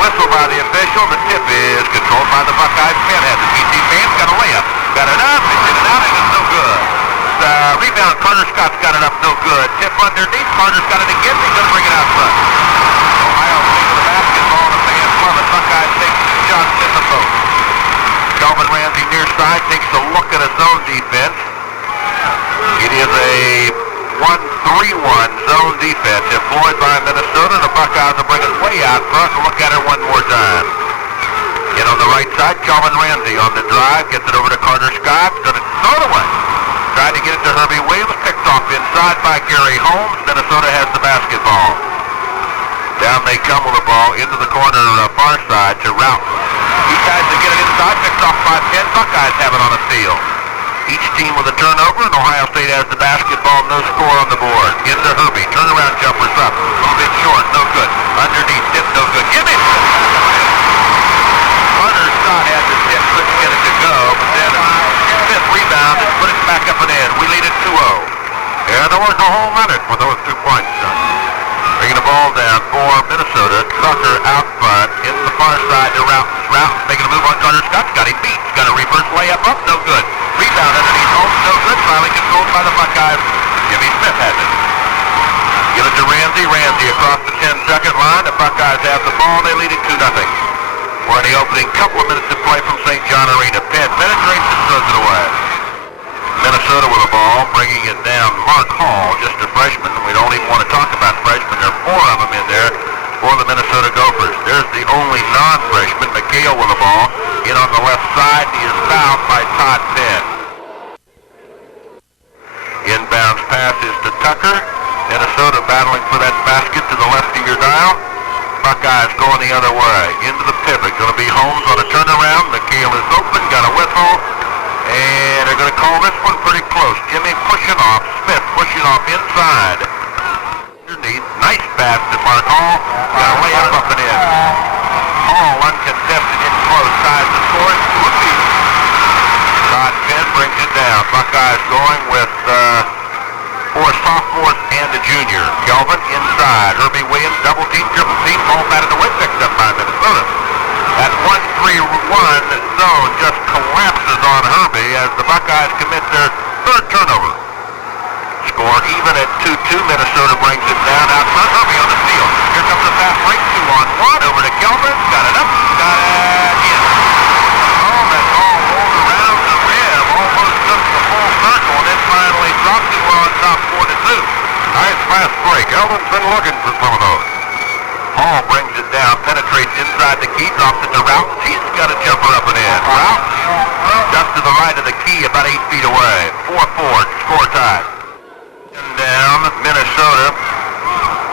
Whistle by the official. The tip is controlled by the Buckeyes. Penn has the PC fans. Got a layup. Got it up. They get it out. And it's no good. Rebound. Carter Scott's got it up. No good. Tip underneath. Carter's got it again. He's going to bring it out front. Ohio State with the basketball. The fans love it. Buckeyes take shots in the boat. Kelvin Ransey near side takes a look at his zone defense. It is a 1-3-1 zone defense employed by Minnesota. The Buckeyes will bring it way out front and look at it one more time. In on the right side, Kelvin Ransey on the drive, gets it over to Carter Scott, going to throw it away. Tried to get it to Herbie Williams, picked off inside by Gary Holmes. Minnesota has the basketball. Down they come with the ball into the corner far side to Rout. He tries to get it inside, picked off by Penn. Buckeyes have it on the field. Each team with a turnover, and Ohio State has the basketball. No score on the board. Into Herbie. Turnaround jumpers up. A little bit short. No good. Underneath. Tip. No good. Give me. Carter Scott had the tip. Couldn't get it to go. But then Smith rebound and put it back up and in. We lead it 2-0. Yeah, there was a whole minute for those 2 points. Bringing the ball down for Minnesota. Tucker out front. In the far side to Rout. Rout making a move on Carter Scott. Got him beat. Got a reverse layup up. No good. Rebound underneath Holmes, no good. Finally controlled by the Buckeyes. Jimmy Smith has it. Give it to Ransey. Ransey across the 10-second line. The Buckeyes have the ball. They lead it 2-0. We're in the opening couple of minutes to play from St. John Arena. Penn penetrates and throws it away. Minnesota with the ball, bringing it down. Mark Hall, just a freshman. We don't even want to talk about freshmen. There are 4 of them in there for the Minnesota Gophers. There's the only non-freshman, Mchale with the ball. In on the left side, he is fouled by Todd Penn. Inbounds pass is to Tucker. Minnesota battling for that basket to the left of your dial. Buckeyes going the other way. Into the pivot. Going to be Holmes on a turnaround. Mchale is open. Got a whistle. And they're going to call this one pretty close. Jimmy pushing off. Smith pushing off inside. Underneath. Nice pass to Mark Hall. Got a layup up and in. Hall uncontested in close. Ties the score. Todd Penn brings it down. Buckeyes going with 4 sophomores and a junior. Kelvin inside. Herbie Williams double team, triple team. Ball batted away. Picked up by Minnesota. That 1-3-1 zone just collapses on Herbie as the Buckeyes commit their 3rd turnover. Score even at 2-2. Minnesota brings it down out front. Herbie on the steal. Here comes the fast break. 2-on-1 over to Kelvin. Got it up. Got it in. Oh, that ball rolled around the rim. Almost took the full circle and then finally dropped it. We're on top 4-2. Nice fast break. Kelvin's been looking for some of those. Hall brings it down. Penetrates inside the key. Drops it to Rout. He's got a jumper up and in. Rout just to the right of the key about 8 feet away. 4-4. Score tied. Down Minnesota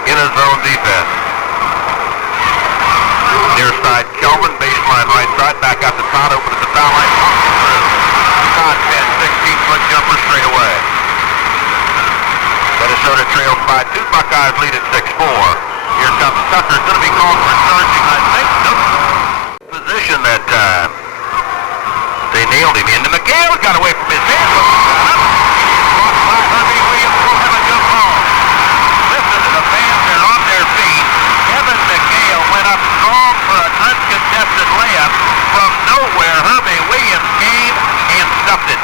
in a zone defense. Near side Kelvin, baseline right side, back out to Todd, open at the foul line. Todd Penn, 16-foot jumper straight away. Minnesota trails by 2. Buckeyes lead at 6-4. Here comes Tucker, going to be called for charging, I think. Nope. Position that time. They nailed him into Mchale, got away from his hand. Herbie Williams will have a good ball. Listen to the fans, they're on their feet. Kevin Mchale went up strong for an uncontested layup from nowhere. Herbie Williams came and stuffed it.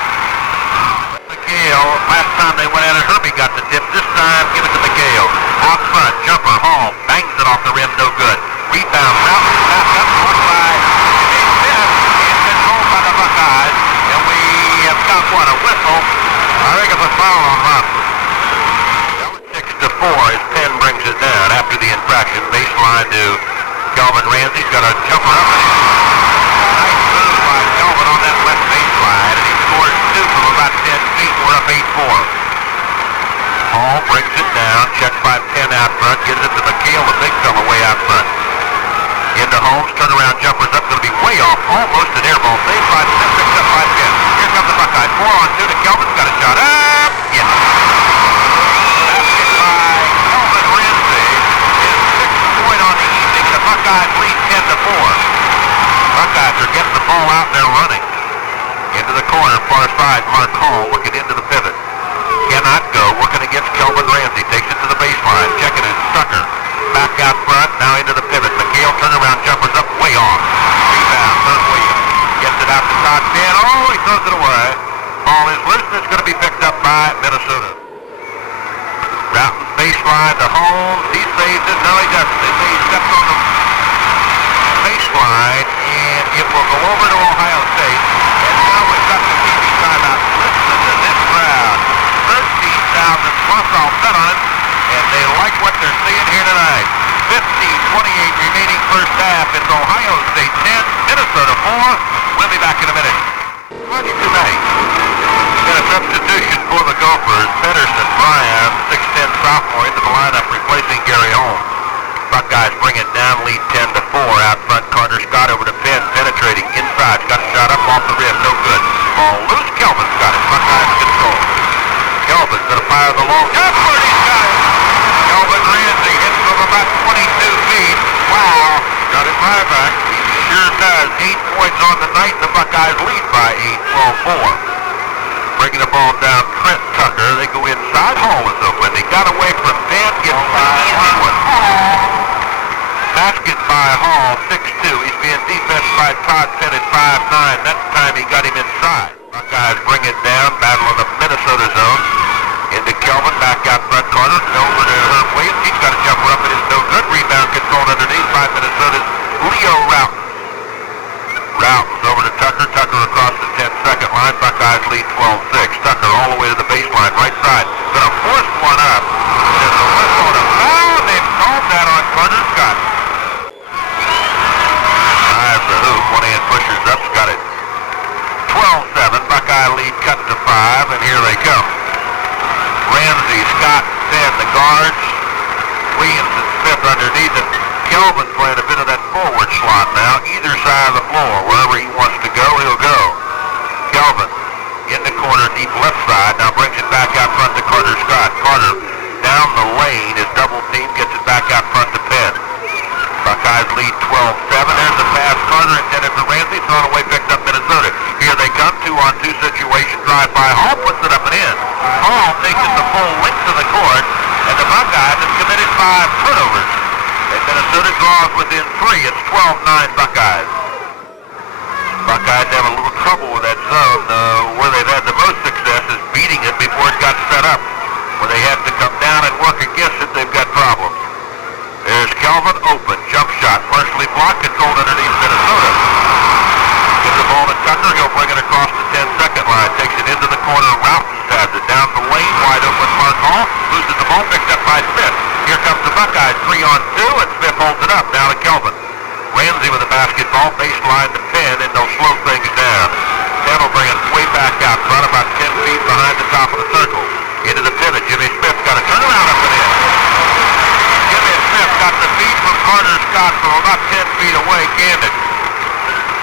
Mchale, last time they went at it, Herbie got the tip. This time, give it to Mchale. Out front, jumper, Hall, bangs it off the rim, no good. Rebound, Rout, back up, blocked by Jimmy Smith, and controlled by the Buckeyes. And we have got, what, a whistle? I think it's a foul on Robinson. 6-4 as Penn brings it down after the infraction. Baseline to Kelvin Ransey. He's got a jumper up and in. Nice move by Kelvin on that left baseline, and he scores 2 from about 10 feet. We're up 8-4. Hall brings it down, checked by Penn out front, gives it to Mchale, the big fella way out front. Into Holmes, turnaround jumper's up, going to be way off, almost an air ball. Saved by Penn, picked up by Penn. Here comes the Buckeyes, 4-on-2 to Kelvin's got a shot up, yes. Basket by Kelvin Ransey, his 6th point on the evening. The Buckeyes lead 10-4. Buckeyes are getting the ball out there running. Into the corner, far side, Mark Hall looking into the pivot. Cannot go, working against Kelvin Ransey. Takes it to the baseline, checking it, Tucker. Back out front, now into the pivot. Mchale turnaround jumpers up. baseline to Holmes. He saves it. No, he doesn't. They say he steps on the baseline, and it will go over to Ohio State. And now we've got the TV timeout. Listen to this crowd. 13,000 plus all set on it, and they like what they're seeing here tonight. 15:28 remaining first half. It's Ohio State 10, Minnesota 4. We'll be back in a minute. Watch tonight. Got a substitution for the Gophers. Pedersen Bryan, 6'10 sophomore, into the lineup, replacing Gary Holmes. Buckeyes bring it down, lead 10-4. Out front, Carter Scott over to Penn, penetrating inside. Got a shot up off the rim, no good. Ball loose. Kelvin's got it. Buckeyes control. Kelvin's going to fire the long. Jumper, he's got it. Kelvin Ransey hits from about 22 feet. Wow. Got it right back. He sure does. 8 points on the night. The Buckeyes lead by 8, 12-4. Bringing the ball down, Trent Tucker. They go inside. Hall is open. He got away from Penn. Gets the easy one. Basket by Hall, 6'2". He's being defensed by Todd Penn at 5'9". That time he got him inside. Buckeyes bring it down, battle in the Minnesota zone. Into Kelvin, back out front corner, over to Herb Williams. He's got a jumper up, it is no good. Rebound controlled underneath by Minnesota's Leo Routon. Routon's over to Tucker. Tucker across the 10-second line. Buckeyes lead 12-6. Tucker all the way to the baseline, right side. Gonna force one up. There's a whistle and a foul. They've called that on Carter Scott. Drives the hoop. One hand pushers up. Got it. 12-7. Buckeye lead cut to 5, and here they come. Ransey, Scott, Penn, the guards. Williams and Smith underneath it. Kelvin's playing a bit of that forward slot now, either side of the floor. Wherever he wants to go, he'll go. Kelvin in the corner, deep left side, now brings it back out front to Carter Scott. Carter down the lane, is double team, gets it back out front to Penn. Buckeyes lead 12-7. There's a pass. Carter intended for Ransey, thrown away, picked up Minnesota. Here they come, 2-on-2 situation, drive by Hall, puts it up and in. Hall takes it the full length of the court, and the Buckeyes have committed 5 turnovers. And Minnesota draws within 3. It's 12-9 Buckeyes. Buckeyes have a little trouble with that zone. Where they've had the most success is beating it before it got set up. When they have to come down and work against it, they've got problems. There's Kelvin open. Jump shot. Partially blocked. Controlled underneath Minnesota. Gives the ball to Tucker. He'll bring it across the 10-second line. Takes it into the corner. Routon has it. Down the lane. Wide open. Mark Hall. Loses the ball. Picked up by Smith. Here comes the Buckeyes. 3-on-2. And Smith holds it up. Now to Kelvin. Ramsey with the basketball. Baseline to Penn. And they'll slow things down. Penn will bring it way back out front. About 10 feet behind the top of the circle. Into the pivot. Jimmy Smith got a turnaround up and in. Smith got the feed from Carter Scott from about 10 feet away, canned it.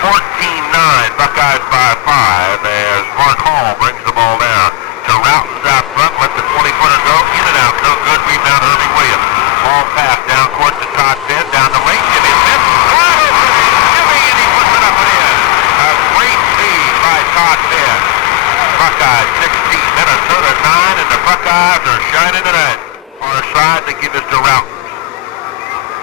14-9, Buckeyes by 5 as Mark Hall brings the ball down. To Routon's out front, let the 20-footer go, in and out, no good, rebound Herbie Williams. Ball pass down court to Todd Penn, down the lane, Jimmy Smith, wide open, Jimmy, and he puts it up and in. A great feed by Todd Penn. Buckeyes 16, Minnesota 9, and the Buckeyes are shining tonight. Far side to give it to Routon.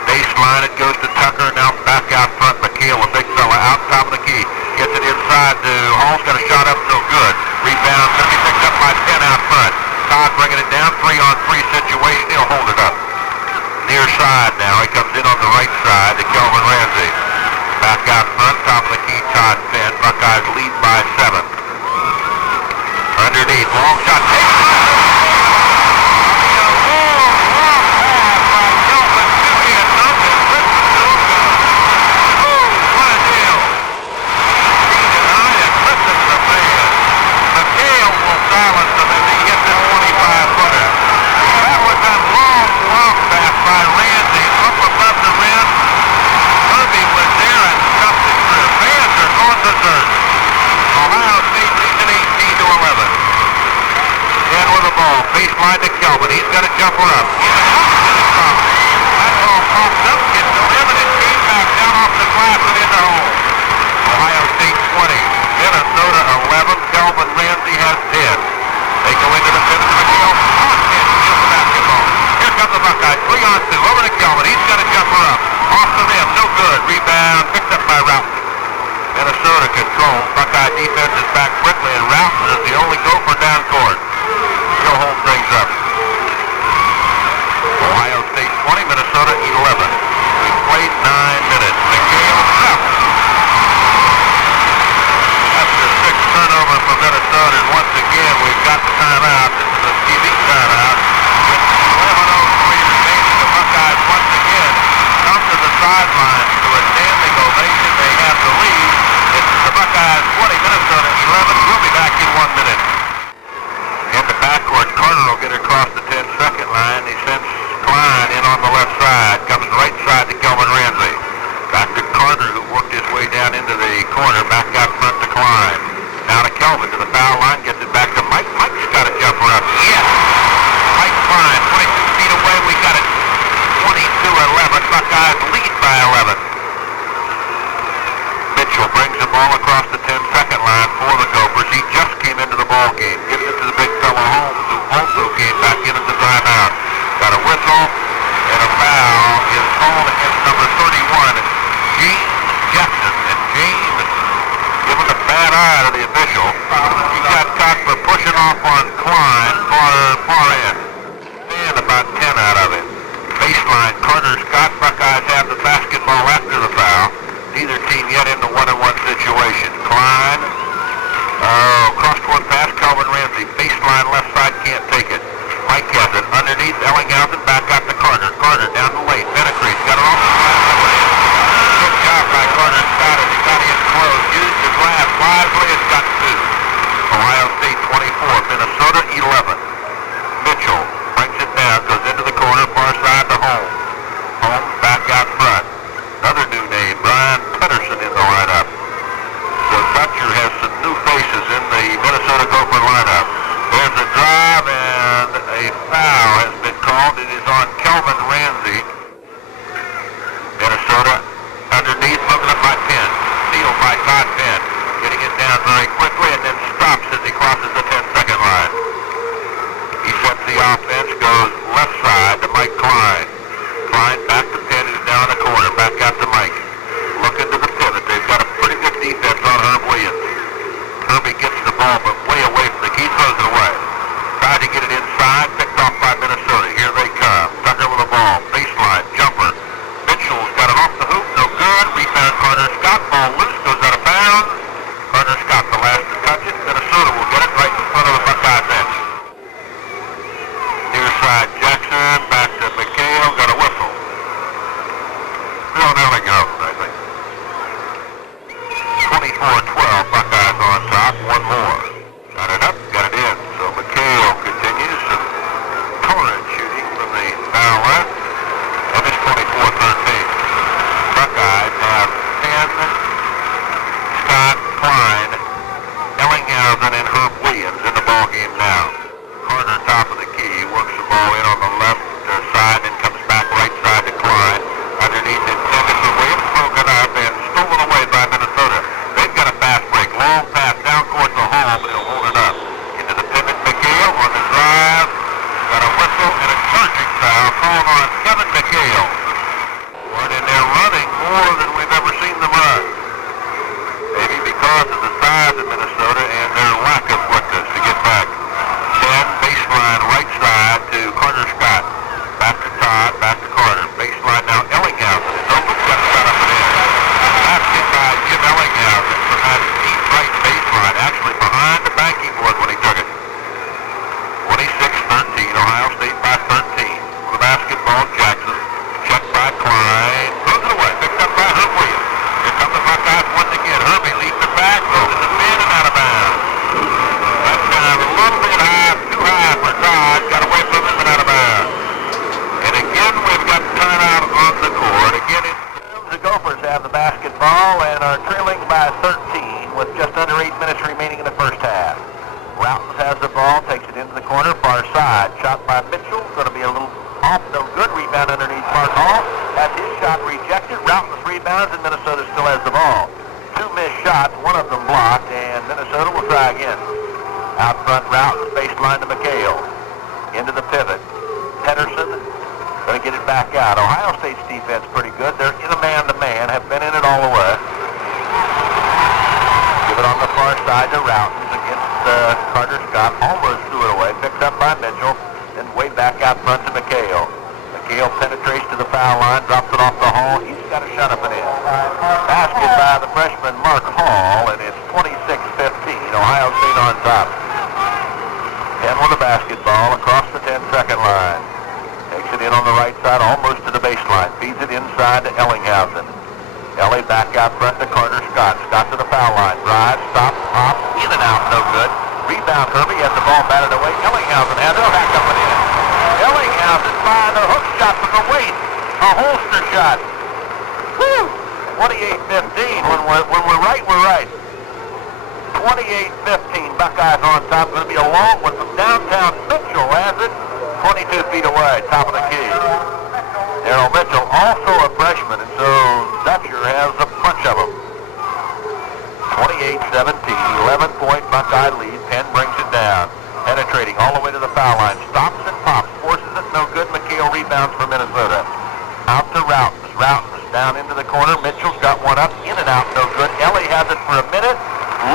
Baseline, it goes to Tucker, now back out front, Mchale, a big fella, out top of the key. Gets it inside to Hall's got a shot up, no good. Rebound, going to be picked up by Penn out front. Todd bringing it down, 3-on-3 situation, he'll hold it up. Near side now, he comes in on the right side to Kelvin Ransey. Back out front, top of the key, Todd Penn. Buckeyes lead by 7. Underneath, long shot, takes it. Baseline to Kelvin. He's got a jumper up. That's all popped up. Gets to him and it came back down off the glass and in the hole. Ohio State 20. Minnesota 11. Kelvin Ransey has 10. They go into the fifth. Mchale steals the basketball. Here comes the Buckeyes. 3-on-2. Over to Kelvin. He's got a jumper up. Off the rim. No good. Rebound. Picked up by Routon. Minnesota control. Buckeye defense is back quickly and Routon is the only gopher down court. He'll hold things up. Minnesota 11. We played 9 minutes. Mchale out. After a 6 turnover for Minnesota, and once again we've got the timeout. This is a TV timeout. With 11:03 remaining, the Buckeyes once again come to the sidelines to a standing ovation. They have the lead. It's the Buckeyes 20, Minnesota 11. We'll be back in 1 minute. In the backcourt, Carter will get across the 10-second line. He sends Klein in on the left side. Comes right side to Kelvin Ransey. Back to Carter, who worked his way down into the corner. Back out front to Klein. Now to Kelvin to the foul line. Gets it back to Mike. Mike's got a jumper up. Yes! Mike Klein, 22 feet away. We got it 22-11. Buckeyes lead by 11. Mchale brings the ball across the 10-second line for the Gophers. He just came into the ball game. Gives it to the big fellow Holmes, who also came back in at the timeout. Got a whistle, and a foul is called against number 31, James Jackson. And James giving a bad eye to the official. He got caught for pushing off on Klein, far end. And about 10 out of it. Baseline, Carter Scott. Buckeyes have the basketball after the foul. Neither team yet in the 1-on-1 situation. Klein, cross-court pass, Kelvin Ransey. Baseline left side, can't take it. Mike has it underneath Ellinghausen, back out to Carter. Carter down the lane. Benecree's got it off the glass. Good job by Carter Scott as he got in close. Used the glass wisely and got 2. Ohio State 24, Minnesota 11. Mchale brings it down, goes into the corner, far side to Holmes. Holmes back out front. Another new name, Brian Pedersen in the lineup. So Butcher has some new faces in the Minnesota Gopher lineup. There's a drive and a foul has been called. It is on Kelvin Ransey. Minnesota underneath, moving up by Penn. Stealed by Todd Penn. Getting it down very quickly and then stops as he crosses the 10-second line. He sets the offense, goes left side to Mike Klein. Klein back to Penn, who's down in the corner. Back out to Mike. Looking to the pivot. They've got a pretty good defense on Herb Williams. Herbie gets the ball, but way away from the key, throws it away. Tried to get it inside, picked off by Minnesota. Here they come. Tucker with the ball. Baseline, jumper. Mitchell's got it off the hoop, no good. Rebound Carter Scott. Ball loose, goes out of bounds. Carter Scott, the last to touch it. Minnesota will get it right in front of the Buckeye bench. Near side, Jackson, back to Mchale, got a whistle. No, now they go, I think. 24-12, Buckeyes on top, one more. Got it up, got it in. So Mchale continues some torrent shooting from the foul line. And it's 24-13. Buckeyes have Penn, Scott, Klein, Ellinghausen, and Herb Williams in the ball game now. Carter top of the key, works the ball in on the left side and comes back right side to Klein. Underneath intended for Williams, broken up and stolen away by Minnesota. They've got a fast break, long pass down court to Hall, but he'll hold it up. Into the pivot, Mchale on the drive. Got a whistle and a charging foul called on Kevin Mchale. And they're running more than we've ever seen them run. Maybe because of the size of Minnesota and their lack of quickness to get back. 10, baseline right side to Carter Scott. Back to Todd, back to Carter. Baseline now, Ellinghausen is open, got it up and in. Basket by Jim Ellinghausen from that deep right baseline, actually behind the banking board when he took it. 26-13, Ohio State by 13. For the basketball, Jackson. Checked by Klein. Throws it away, picked up by Herb Williams. Here come the Buckeyes once again. Herbie leads it back, goes in the bin and out of bounds. That's kind of a little bit high, too high for Todd. Got away from him and out of bounds. And again, we've got timeout on the court. Again, the Gophers have the basketball and are trailing by 13 with just under 8 minutes remaining in the first half. Routens has the ball, takes it into the corner, far side. Shot by Mchale, going to be a little off, no good. Rebound underneath Mark Hall. Has his shot rejected. Routens rebounds, and Minnesota still has the ball. 2 missed shots, one of them blocked, and Minnesota will try again. Out front, Routens, baseline to Mchale. Into the pivot. Pedersen going to get it back out. Ohio State's defense pretty good. They're in a man-to-man, have been in it all the way. Give it on the far side to Routens against Carter Scott. Almost threw it away. Picked up by Mchale. Then way back out front to Mchale. Mchale penetrates to the foul line, drops it off the Hall. He's got a shot up and in. Basket by the freshman Mark Hall, and it's 26-15. Ohio State on top. 10 with the basketball across the 10-second line. Takes it in on the right side, almost to the baseline. Feeds it inside to Ellinghausen. Ellie back out front to Carter Scott. Scott to the foul line. Drive, stop, hop, in and out, no good. Rebound, Herbie has the ball batted away. Ellinghausen has it, back up and in. Ellinghausen firing the hook shot from the waist. A holster shot. Woo! 28-15. When we're right, we're right. 28-15. Buckeyes on top. Going to be a long one from downtown. Mchale has it. 22 feet away, top of the key. Darryl Mchale, also a freshman, and so Dutcher has a bunch of them. 28-17, 11-point Buckeye lead. Penn brings it down. Penetrating all the way to the foul line. Stops and pops. Forces it, no good. Mchale rebounds for Minnesota. Out to Routens. Routens down into the corner. Mitchell's got one up. In and out, no good. Ellie has it for a minute.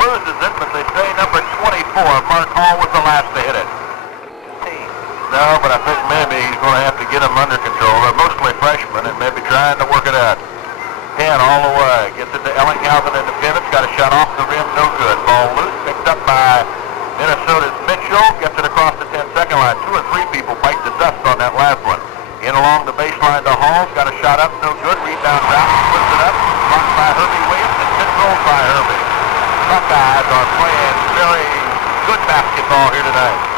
Loses it, but they say number 24, Mark Hall, was the last to hit it. No, but I think maybe he's going to have to get them under control. They're mostly freshmen and maybe trying to work it out. 10 all the way. Gets it to Ellinghausen and the pivot's got a shot off the rim. No good. Ball loose. Picked up by Minnesota's Mchale. Gets it across the 10-second line. 2 or 3 people bite the dust on that last one. In along the baseline to Hall. Got a shot up. No good. Rebound route. Puts it up. Blocked by Herbie Williams and controlled by Herbie. Buckeyes are playing very good basketball here tonight.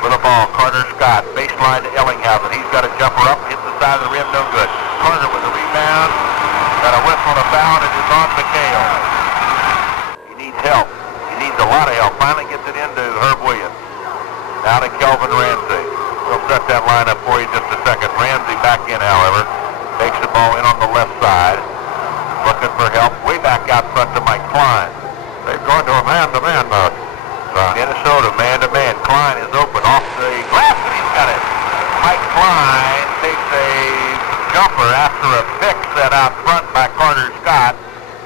With a ball, Carter Scott, baseline to Ellinghausen. He's got a jumper up, hits the side of the rim, no good. Carter with a rebound, got a whistle and a foul, and it is on Mchale. He needs help. He needs a lot of help. Finally gets it into Herb Williams. Now to Kelvin Ransey. We'll set that line up for you just a second. Ransey back in, however. Takes the ball in on the left side. Looking for help. Way back out front to Mike Klein. They've gone to a man-to-man mode. Minnesota, man-to-man. Klein is open off the glass, and he's got it. Mike Klein takes a jumper after a pick set out front by Carter Scott,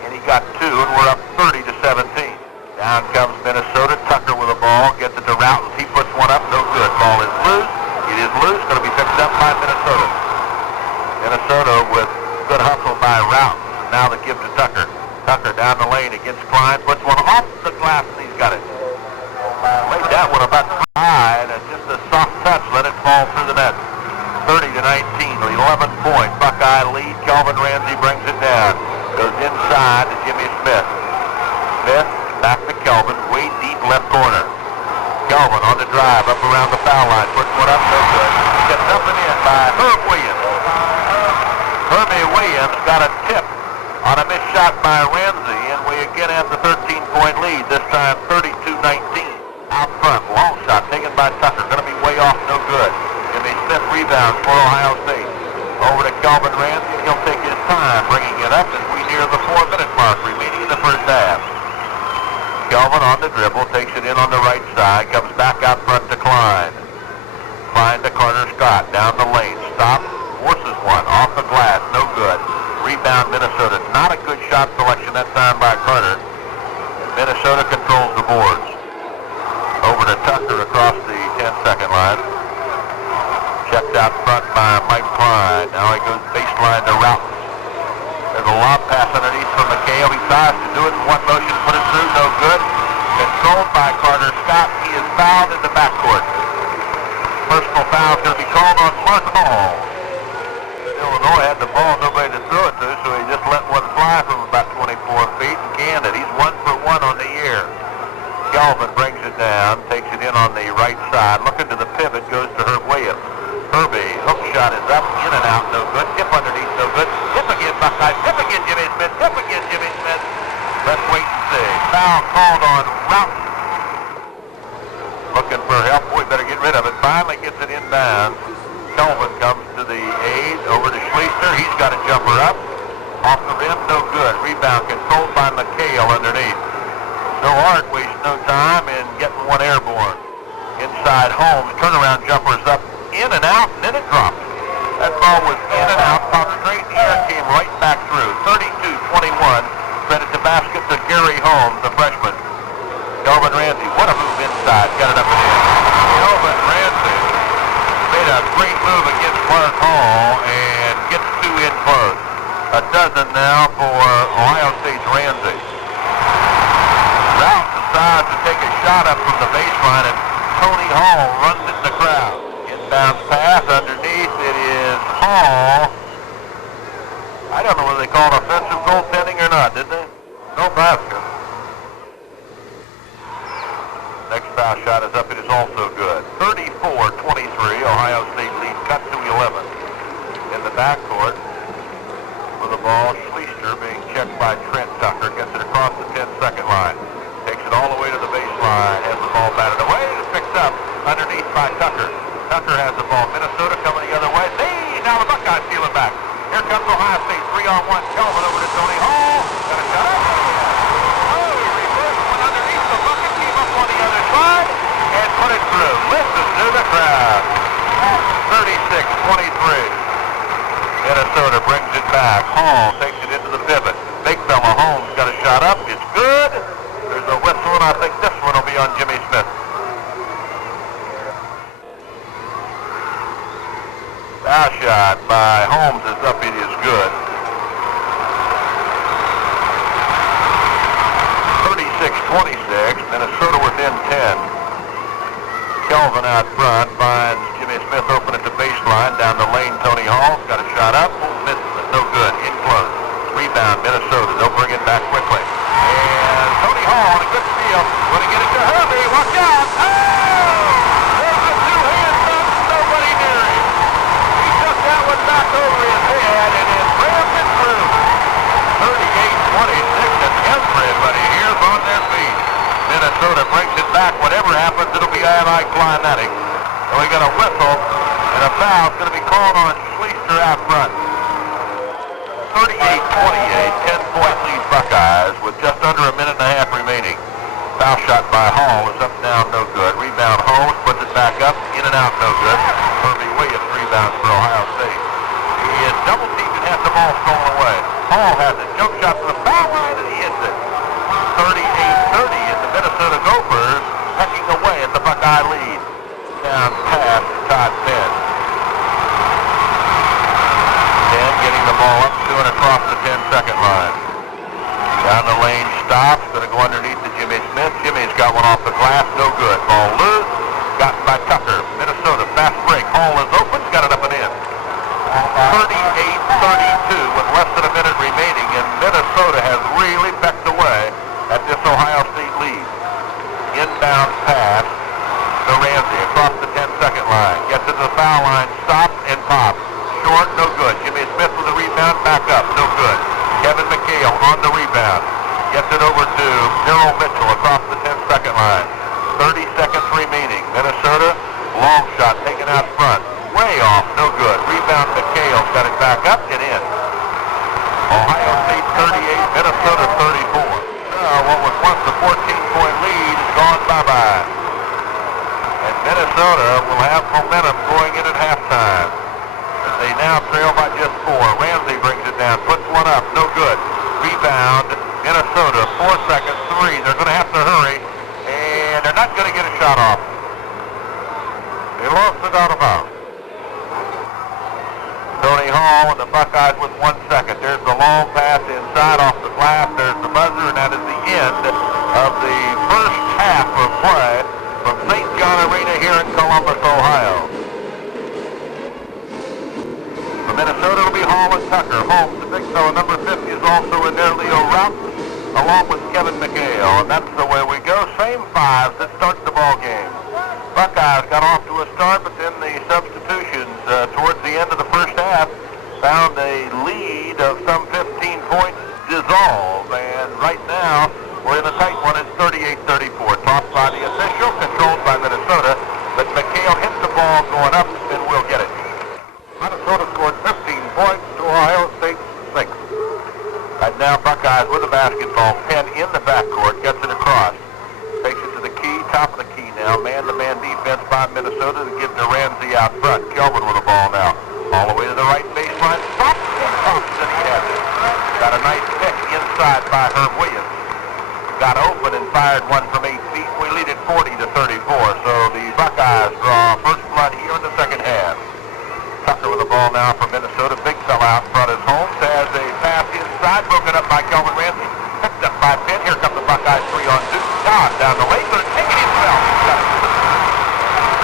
and he got 2, and we're up 30-17. Down comes Minnesota. Tucker with the ball, gets it to Routens. He puts one up, no good. Ball is loose. It is loose, going to be picked up by Minnesota. Minnesota with good hustle by Routens. Now the give to Tucker. Tucker down the lane against Klein, puts one off the glass, and he's got it. Laid that one about high, and it's just a soft touch, let it fall through the net. 30-19, 11-point Buckeye lead. Kelvin Ransey brings it down. Goes inside to Jimmy Smith. Smith back to Kelvin, way deep left corner. Kelvin on the drive, up around the foul line, puts one up, no good. Gets up and in by Herb Williams. Herbie Williams got a tip on a missed shot by Ransey, and we again have the 13-point lead, this time 32-19. Out front, long shot taken by Tucker, going to be way off, no good. Jimmy Smith rebounds for Ohio State. Over to Kelvin Ransey, he'll take his time bringing it up as we near the 4-minute mark remaining in the first half. Kelvin on the dribble, takes it in on the right side, comes back out front to Klein. Klein to Carter Scott, down the lane, stop, forces one, off the glass, no good. Rebound Minnesota, not a good shot selection that time by Carter. Minnesota controls the boards. Over to Tucker across the 10-second line. Checked out front by Mike Klein. Now he goes baseline to Routens. There's a lob pass underneath from Mchale. He tries to do it in one motion, put it through, no good. Controlled by Carter Scott. He is fouled in the backcourt. Personal foul is going to be called on Mark Hall. Illinois had the ball, nobody to throw it to, so he just let one fly from about 24 feet and canned it. He's 1 for 1 on the year. Kelvin brings it down, takes it in on the right side, looking to the pivot, goes to Herb Williams. Herbie, hook shot is up, in and out, no good. Tip underneath, no good. Tip again, Buckeye. Tip again, Jimmy Smith. Tip again, Jimmy Smith. Let's wait and see. Foul called on Routens. Looking for help. Boy, better get rid of it. Finally gets it inbound. Kelvin comes to the aid, over to Schleister. He's got a jumper up. Off the rim, no good. Rebound controlled by Mchale underneath. No art, waste no time in getting one airborne. Inside Holmes, turnaround jumpers up, in and out, and then it dropped. That ball was in and out, popped straight in the air, came right back through. 32-21, credit to basket to Gary Holmes, the freshman. Kelvin Ransey, what a move inside, got it up and in. Kelvin Ransey made a a great move against Clark Hall and gets two in close. A dozen now for Ohio State's Ransey. Route decides to take a shot up from the baseline, and Tony Hall runs it in the crowd. Inbounds pass underneath. It is Hall. I don't know whether they called offensive goaltending or not, did they? No basket. Next foul shot is up. It is also good. 34-23. Ohio State lead cut to 11. In the backcourt with the ball, Schleister being checked by Trent. Tucker gets it across the 10-second line. Takes it all the way to the baseline. Has the ball batted away. It's picked up underneath by Tucker. Tucker has the ball. Minnesota coming the other way. Now the Buckeyes steal it back. Here comes Ohio State. 3-on-1. Kelvin over to Tony Hall. Got a shot up. Oh, he reversed one underneath the bucket. Came up on the other side and put it through. Listen to the crowd. 36-23. Minnesota brings it back. Hall takes it into the pivot. Big fella Holmes got a shot up. It's good. There's a whistle, and I think this one will be on Jimmy Smith. Foul shot by Holmes is up. It is good. 36-26. Minnesota within 10. Kelvin out front finds Jimmy Smith open at the baseline. Down the lane, Tony Hall got a shot up. Misses it. No good. In close. Rebound, Minnesota. They'll bring it back quickly. And Tony Hall on a good steal. Going to get it to Herbie. Watch out. Oh! There's a two-hand up. Nobody near him. He took that one back over his head and is rammed it through. 38-26 and everybody here's on their feet. Minnesota brings it back. Whatever happens, it'll be anticlimactic. And we got a whistle, and a foul is going to be called on Schleister out front. 38-28, 10-point lead Buckeyes with just under a minute and a half remaining. Foul shot by Hall is up, down, no good. Rebound Holmes puts it back up, in and out, no good. Herbie Williams rebounds for Ohio State. He is double teamed and has the ball stolen away. Hall has a jump shot to the foul line, and he hits it. 38-30 as the Minnesota Gophers pecking away at the Buckeye lead. Down past Todd Penn. Penn getting the ball up to and across the 10-second line. Down the lane, stops, going to go underneath to Jimmy Smith. Jimmy's got one off the glass, no good. Ball loose, gotten by Tucker. Minnesota, fast break. Hall is open, got it up and in. 38-32 with less than a minute remaining, and Minnesota has really pecked away at this Ohio State lead. Inbound pass to Ransey across the 10-second line. Gets into the foul line, stops and pops. Short, no good. Jimmy Smith with the rebound, back up, no good. Kevin Mchale on the rebound. Gets it over to Mchale across the 10-second line. 30 seconds remaining. Minnesota, long shot taken out front. Way off, no good. Rebound Mchale, got it back up and in. Ohio State 38, Minnesota 34. What was once a 14-point lead is gone bye-bye. And Minnesota will have momentum going in at halftime. As they now trail by just 4. Ransey brings it down, puts one up, no good. Rebound, Minnesota, 4 seconds, 3. They're going to have to hurry, and they're not going to get a shot off. They lost it out of bounds. Tony Hall and the Buckeyes with 1 second. There's the long pass inside off the glass. There's the buzzer, and that is the end of the first half of play from St. John Arena here in Columbus, Ohio. For Minnesota, it'll be Hall and Tucker. Holmes, the big fellow, number 50, is also in there. Leo Rout, along with Kevin Mchale. And that's the way we go. Same 5s that start the ball game. Buckeyes got off to a start, but then the substitutions towards the end of the first half found a lead of some 15 points dissolve. And right now, we're in a tight one. It's 38-34. Tossed by the official, controlled by Minnesota. But Mchale hits the ball going up, and we'll get it. Minnesota scored 15 points to Ohio State 6. Right now, Buckeyes with the basketball. Penn in the backcourt, gets it across. Takes it to the key, top of the key now. Man-to-man defense by Minnesota to give to Ransey out front. Kelvin with the ball now. All the way to the right baseline. Stops and posts, and he has it. Got a nice pick inside by Herb Williams. Got open and fired one from 8 feet. We lead it 40-34. So the Buckeyes draw first blood here in the second half. Tucker with the ball now for Minnesota. Big fella out front is Holmes. Has a pass inside, broken up by Kelvin Ransey. Picked up by Penn. Here come the Buckeyes 3-on-2. Todd down the lane, going to take it himself.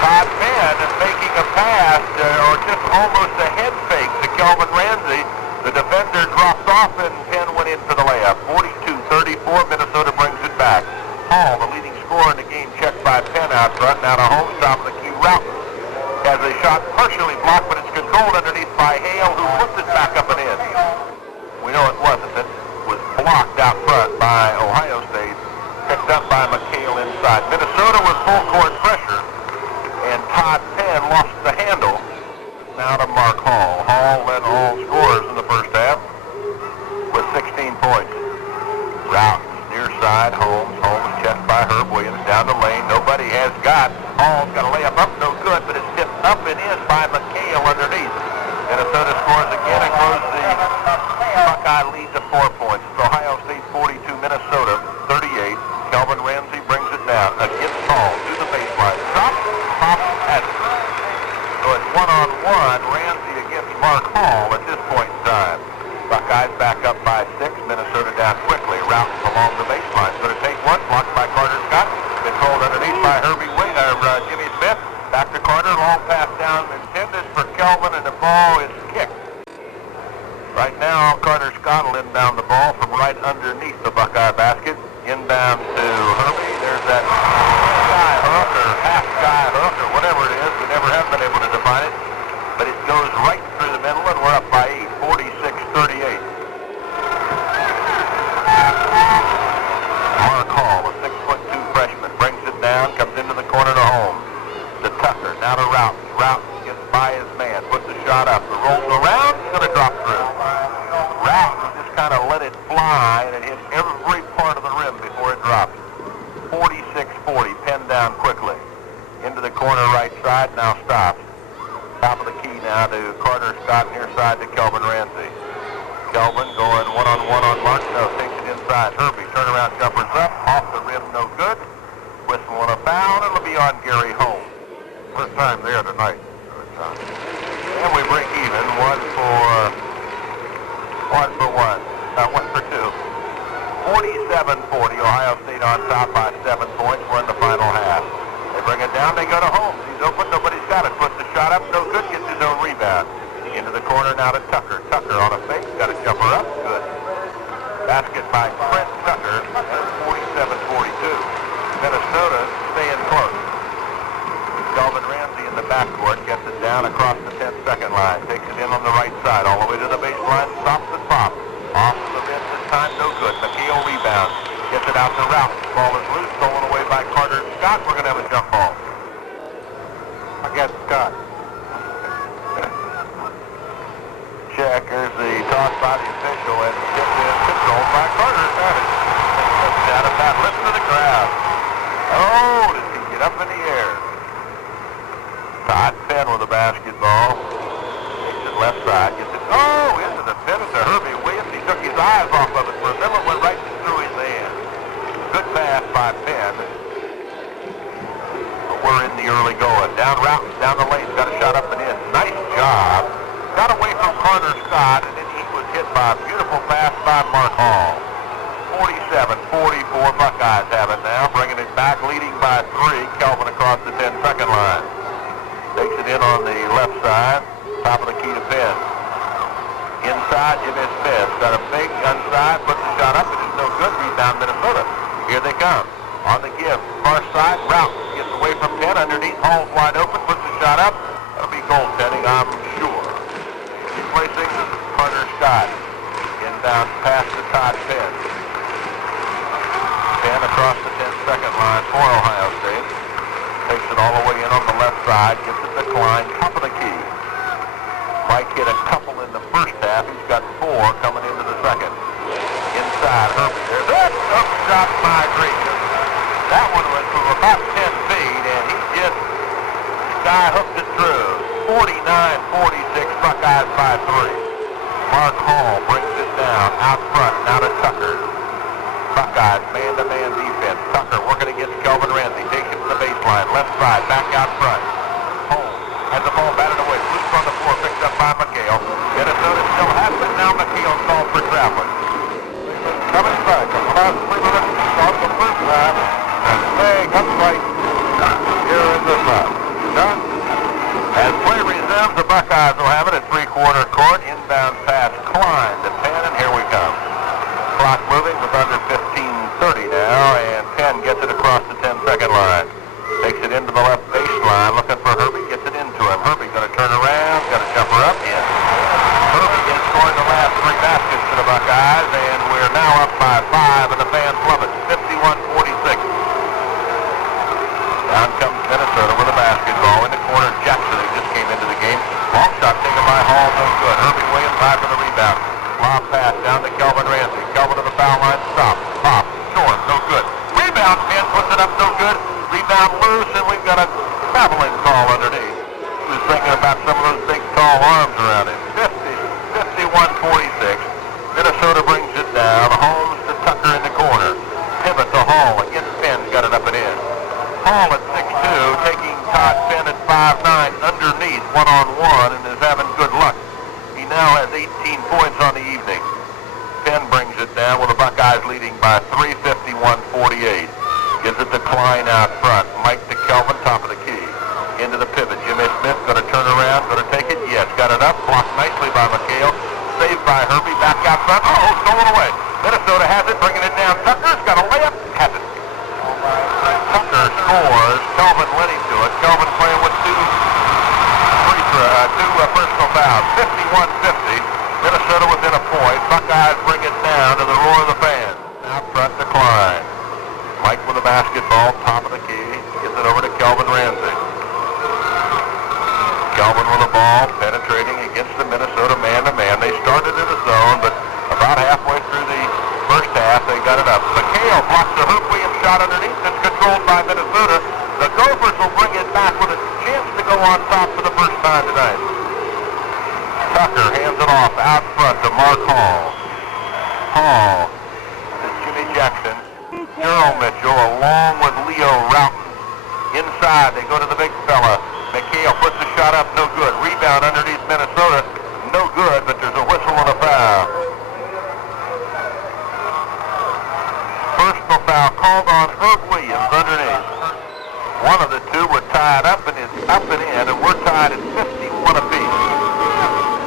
Todd Penn making a pass, or just almost a head fake to Kelvin Ransey. The defender dropped off and Penn went in for the layup. 42-34, Minnesota brings it back. Hall, the leading scorer in the game, checked by Penn out front. Now to Holmes, top of the key, Routon. Has a shot partially blocked, but it's controlled underneath by Hale, who puts it back up and in. We know it wasn't. It was blocked out front by Ohio State. Picked up by Mchale inside. Minnesota with full court pressure, and Todd Penn lost the handle. Now to Mark Hall. Hall led all scorers in the first half with 16 points. Routon near side. Holmes checked by Herb Williams down the lane. Nobody has got. Hall's got a layup up, no good, but it's tipped up and in by Mchale underneath. Minnesota scores again and closes the Buckeye lead to 4 points. It's Ohio State 42, Minnesota 38. Kelvin Ransey brings it down against Hall to the baseline. Drop, pop, has it. So it's one-on-one, Ransey against Mark Hall at this point in time. Buckeyes back up by 6. Minnesota down quickly. Routon along the baseline. Going to take one. Blocked by Carter Scott. Controlled underneath by Jimmy Smith. Back to Carter. Long pass down intended for Kelvin, and the ball is kicked. Right now, Carter Scott will inbound the ball from right underneath the Buckeye basket. Inbound to Herbie. There's that sky hook or half sky hook or whatever it is. We never have been able to define it. But it goes right through the middle, and we're up by 8, 46-38. Mark Hall, a 6'2" freshman, brings it down, comes into the corner to Holmes. To Tucker, now to Routon. Routon gets by his man, puts the shot up. The rolls around, it's going to drop through. Routon just kind of let it fly, and it hit every part of the rim before it dropped. 46-40, Penn down quickly. Into the corner right side, now stops. Top of the key now to Carter Scott, near side to Kelvin Ransey. Kelvin going one-on-one on Mark. No, takes it inside. Herbie, turnaround jumpers up. Off the rim, no good. Whistle on a foul. It'll be on Gary Holmes. First time there tonight. And we break even. One for two. 47-40. Ohio State on top by 7 points. We're in the final half. They bring it down. They go to Holmes. He's open. Nobody's got it. Puts the shot up. No good. Gets his own rebound. Into the corner now to Tucker. Tucker on a fake. Got a jumper up. Good. Basket by Trent Tucker. And 47-42. Minnesota staying close. Kelvin Ransey in the backcourt. Gets it down across the 10-second line. Takes it in on the right side. All the way to the baseline. Stops and pops. Off the rim this time. No good. Mchale rebounds. Gets it out to Routon. Ball is loose. Stolen away by Carter Scott. We're going to have a jump ball. Against Scott. Check. Here's the toss by the official, and tipped in, controlled by Carter. Down at that. Listen to the crowd. Oh, does he get up in the air? Todd Penn with the basketball. Takes it left side. Gets it, into the pin to Herbie Williams. He took his eyes off of it for a minute. Went right through his hand. Good pass by Penn. But we're in the early going. Down Routon, down the lane. Got a shot up and in. Nice job. Got away from Carter Scott, and then he was hit by a beautiful pass by Mark Hall. 47-44, Buckeyes have it now, bringing it back, leading by 3. Kelvin across the 10-second line. Takes it in on the left side, top of the key to Penn. Inside, Jimmy Smith got a fake inside, puts the shot up, and it's no good. Rebound Minnesota. Here they come. On the give, far side, Routon gets away from Penn, underneath, Hall's wide open, puts the shot up. That'll be goaltending, I'm sure. Replacing Carter Scott. Inbound pass to Todd Penn. Penn across the 10-second line for Ohio State. Takes it all the way in on the left side. Gets it declined. Top of the key. Mike hit a couple in the first half. He's got 4 coming into the second. Inside, Herbie. There's that up shot by Grayson. That one was from about 10 feet, and he just sky hooked it through. 49-46, Buckeyes by 3. Mark Hall brings it down out front, now to Tucker. Buckeyes man-to-man defense. Tucker working against Kelvin Ransey. Takes it to the baseline, left side, back out front. Holmes has the ball batted away. Loose on the floor, picks by Mchale. Minnesota still has it. Now Mchale called for traveling. Coming back. About 3 minutes on the first half. And big upright here in the front. As play resumes, the Buckeyes will have it at three-quarter court. Inbound pass Klein to Penn, and here we come. Clock moving with under 15:30 now, and Penn gets it across the 10-second line. Takes it into the left baseline, looking for Herbie, gets it into him. Herbie going to turn around, got to jumper up, in. Herbie is scoring the last 3 baskets for the Buckeyes, and we're now up by 5, and the fans love it, 51-46. Down comes Minnesota with a basketball in the corner. Jackson, who just came into the game. Long shot taken by Hall, no good. Herbie Williams high for the rebound. Lob pass down to Kelvin Ransey. Kelvin to the foul line, stop, pop, short, no good. Rebound, Penn puts it up, no good. Rebound loose, and we've got a traveling call underneath. He was thinking about some of those big, tall arms around him. 51-46. Minnesota brings it down. Holmes to Tucker in the corner. Pivot to Hall against Penn, got it up and in. Hall at 6'2", taking Todd Penn at 5'9", underneath, one-on-one, and is having good luck. He now has 18 points on the evening. Penn brings it down with the Buckeyes leading by 3, 51-48. Gives it to Klein out front. Mike to Kelvin, top of the key. Into the pivot. Jimmy Smith going to turn around, going to take it. Yes, got it up. Blocked nicely by Mchale. Saved by Herbie. Back out front. Oh, stolen away. Minnesota has it, bringing it down. Tucker's got a layup. Has it. Tucker scores. Kelvin led him to it. Kelvin playing with two personal fouls. 51-50. Minnesota within a point. Buckeyes bring it down to the roar of the fans. Out front to Klein. Mike with the basketball, top of the key. Gets it over to Kelvin Ransey. Kelvin with the ball, penetrating against the Minnesota man-to-man. They started in the zone, but about halfway through the first half, they got it up. Mchale blocks the hoop. Williams shot underneath. It's controlled by Minnesota. The Gophers will bring it back with a chance to go on top for the first time tonight. Tucker hands it off out front to Mark Hall. Hall to Jimmy Jackson. Earl Mitchell along with Leo Roughton. Inside, they go to the big fella. Mchale puts the shot up, no good. Rebound underneath Minnesota, no good, but there's a whistle and a foul. Personal foul called on Herb Williams underneath. One of the two were tied up and is up and in, and we're tied at 51 apiece.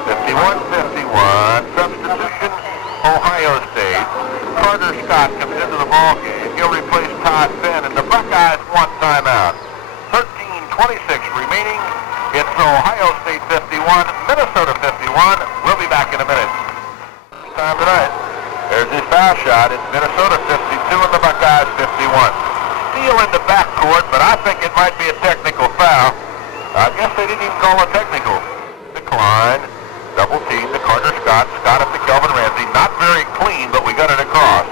51-51, substitution, Ohio State. Carter Scott comes into the ball game. He'll replace Todd Penn, and the Buckeyes want timeout. 13:26 remaining. It's Ohio State 51, Minnesota 51. We'll be back in a minute. Time tonight. There's his foul shot. It's Minnesota 52 and the Buckeyes 51. Steal in the backcourt, but I think it might be a technical foul. I guess they didn't even call a technical. Decline. Double team to Carter Scott. Scott up to Kelvin Ransey. Not very clean, but we got it across.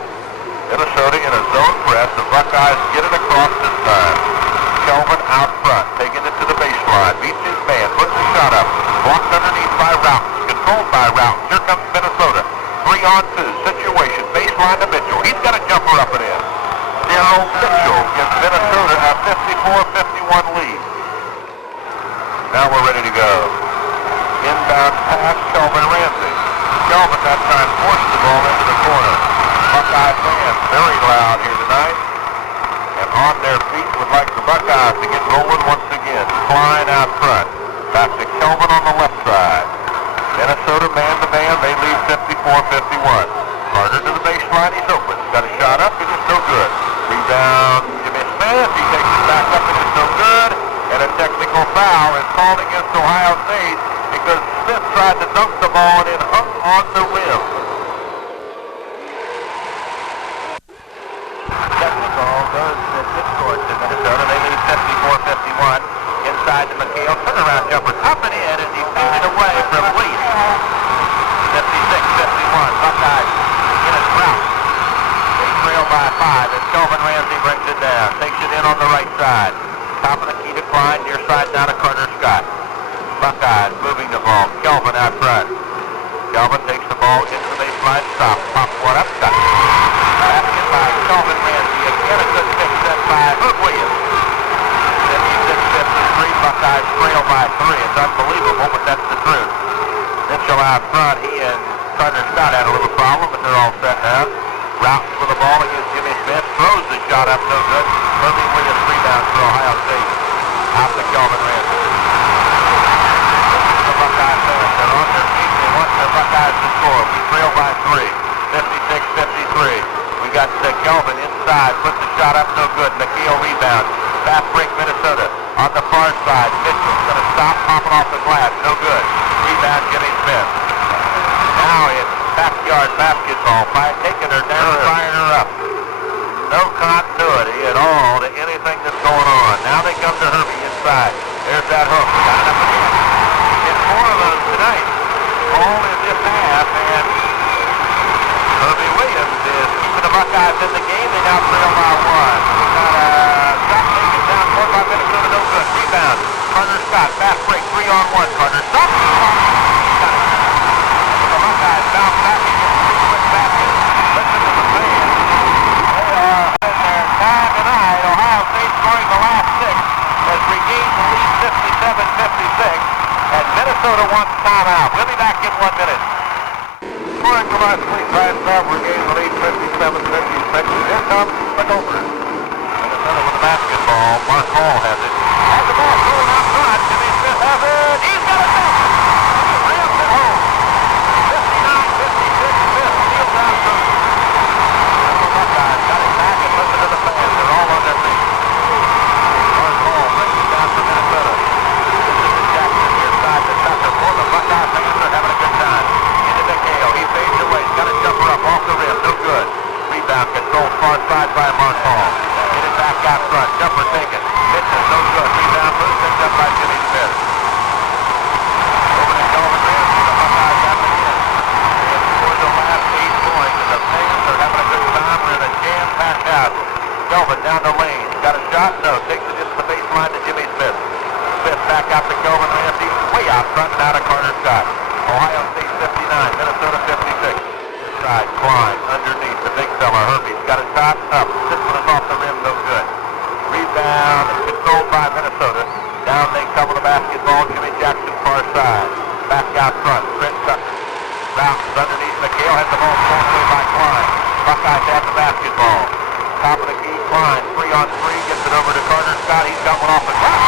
Minnesota in a zone press. The Buckeyes get it across this time. Kelvin out front, taking it to the baseline. Beats his man, puts the shot up. Blocked underneath by Roughton. Controlled by Roughton. Here comes Minnesota. 3-on-2 situation. Baseline to Mitchell. He's got a jumper up and in. Daryl Mitchell gives Minnesota a 54-51 lead. Now we're ready to go. Inbound pass, Kelvin Ransey. Kelvin that time forced the ball into the corner. Buckeye fans very loud here tonight. And on their feet would like the Buckeyes to get rolling once again. Klein out front. Back to Kelvin on the left side. Minnesota man-to-man, they lead 54-51. Carter to the baseline, he's open. Got a shot up, it is no good. Rebound, Jimmy Smith, he takes it back up, it is no good. And a technical foul is called against Ohio State because Smith tried to dunk the ball and it hung on the rim. Technical goes to midcourt to Minnesota. They lead 54-51. Inside to Mchale. Turnaround jumper up and in and defended away from Leaf. 56-51. Buckeyes in a drought. They trail by 5 as Kelvin Ransey brings it down. Takes it in on the right side. Top of the key decline. Near side down to Carter Scott. Buckeyes moving the ball. Kelvin out front. Kelvin takes the ball into the baseline. Stop. Pops one up. Got it. Basket by Kelvin Ransey. Again a good pick set by Herb Williams. 56-53. Buckeyes trail by 3. It's unbelievable, but that's the truth. Mchale out front. He and Carter Scott had a little problem, but they're all set now. Routes for the ball against Jimmy Smith. Throws the shot up, no good. Herbie Williams rebound for Ohio State. Out to Kelvin Ransey. The Buckeye fans, they're on their feet. They want the Buckeyes to score. We trail by 3. 56-53. We got Kelvin inside. Puts the shot up, no good. Mchale rebound. Fast break Minnesota. On the far side, Mitchell's going to stop, popping off the glass. No good. Rebound Jimmy Smith. Now it's backyard basketball. By taking her down, firing her up. No continuity at all to anything that's going on. Now they come to Herbie inside. There's that hook. Got it up again. Hit 4 of those tonight. All in this half, and Herbie Williams is keeping the Buckeyes in the game. They now trail by 1. We got a shot taken down court by Minnesota. No good. Rebound. Carter Scott. Fast break. 3-on-1. Carter Scott. Got it. The Buckeyes bounce back again. Quick basket. Listen to the fans. They are in there time tonight. Ohio State scoring the last 6 has regained the lead 57-56. And Minnesota wants timeout. We'll be back in 1 minute. Scoring the last 3 times now, regained the lead 57-56. Here comes the Gophers. Minnesota with the basketball. Mark Hall has it. Has the ball thrown out front. Jimmy Smith has it. He's got it back. He rams it home. 59-56. Smith steals out to the Buckeyes. Got it back and listen to the fans. They're all on their feet. Mark Hall brings it down for Minnesota. For the Buckeye fans are having a good time. Into Mchale. He fades away. He's got a jumper up off the rim. No good. Rebound controlled far side by Mark Hall. Get it back out front. Jumper taken. Mitchell. No good. Rebound loose. Picked up by Jimmy Smith. Over to Kelvin Ransey. The Buckeyes have it in. And for the last 8 points, and the fans are having a good time. We're in a jam-packed house. Kelvin down the lane. Got a shot? No. Takes it into the baseline to Jimmy Smith. Smith back out to Kelvin Ransey. Way out front and out of Carter Scott. Ohio State 59, Minnesota 56. Inside, Klein underneath the big fella. Herbie's got a shot up. This one is off the rim, no good. Rebound controlled by Minnesota. Down they cover the basketball. Jimmy Jackson far side. Back out front. Trent Tucker. Bounces underneath. Mchale has the ball thrown away by Klein. Buckeyes have the basketball. Top of the key, Klein. 3-on-3. Gets it over to Carter Scott. He's got one off the glass.